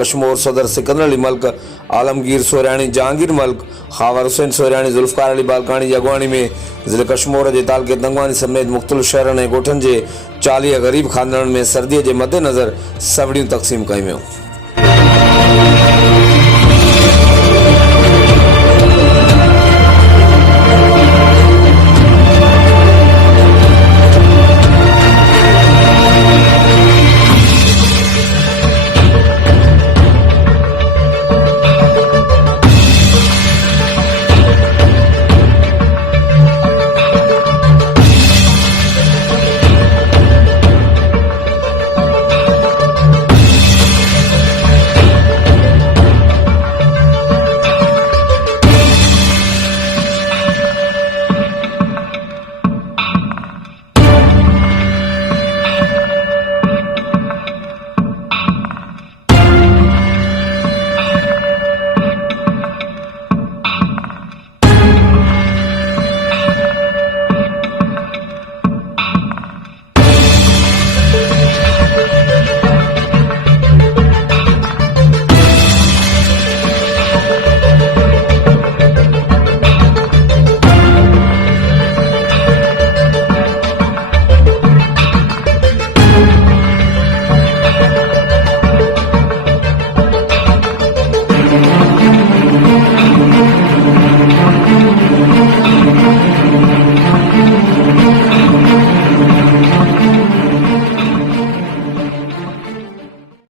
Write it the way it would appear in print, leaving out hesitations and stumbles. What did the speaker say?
कशमोर सदर सिकंदर अली मल्क, आलमगीर सोड़ियाणी, जहांगीर मल्क, खावर हुसैन सोड़ियाणी, जुल्फकार अली बालकानी जी अगवानी में ज़िले कशमोर के तालुके तंगवानी समेत मुख़्तलिफ़ शहरनि ऐं ॻोठनि जे 40 ग़रीब खानदाननि में सर्दीअ जे मद्देनज़र सवड़ियूं तक़सीम कयूं।